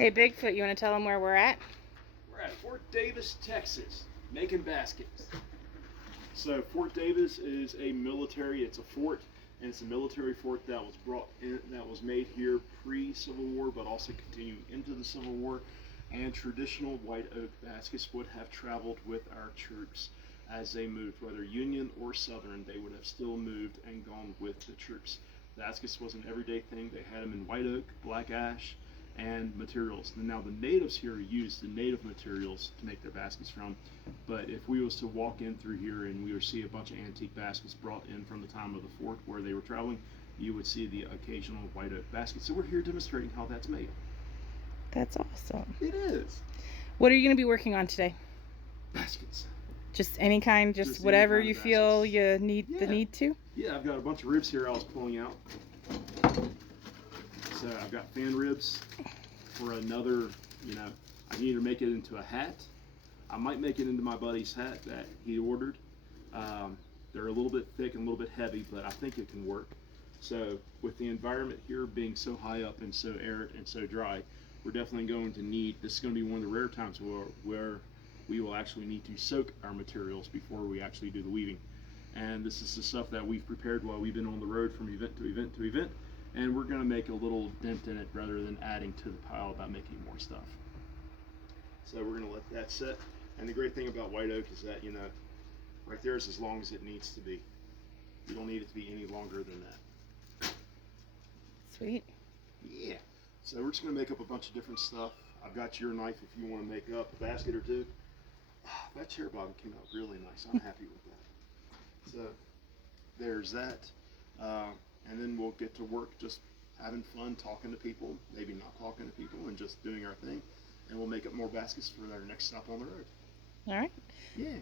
Hey Bigfoot, you want to tell them where we're at? We're at Fort Davis, Texas, making baskets. So Fort Davis is it's a fort, and it's a military fort that was made here pre-Civil War, but also continuing into the Civil War. And traditional white oak baskets would have traveled with our troops as they moved, whether Union or Southern, they would have still moved and gone with the troops. Baskets was an everyday thing. They had them in white oak, black ash, and materials. Now the natives here used the native materials to make their baskets from, but if we was to walk in through here and we would see a bunch of antique baskets brought in from the time of the fort where they were traveling, you would see the occasional white oak basket. So we're here demonstrating how that's made. That's awesome. It is. What are you going to be working on today? Baskets. Just any kind, just whatever you feel you need the need to? Yeah, I've got a bunch of ribs here I was pulling out. So I've got fan ribs for another, I can either make it into a hat. I might make it into my buddy's hat that he ordered. They're a little bit thick and a little bit heavy, but I think it can work. So with the environment here being so high up and so arid and so dry, we're definitely going to need, this is going to be one of the rare times where we will actually need to soak our materials before we actually do the weaving. And this is the stuff that we've prepared while we've been on the road from event to event to event. And we're going to make a little dent in it rather than adding to the pile by making more stuff. So we're going to let that set. And the great thing about white oak is that, right there is as long as it needs to be. You don't need it to be any longer than that. Sweet. Yeah. So we're just going to make up a bunch of different stuff. I've got your knife if you want to make up a basket or two. That chair bottom came out really nice. I'm happy with that. So there's that. And then we'll get to work just having fun, talking to people, maybe not talking to people, and just doing our thing. And we'll make up more baskets for our next stop on the road. All right. Yeah.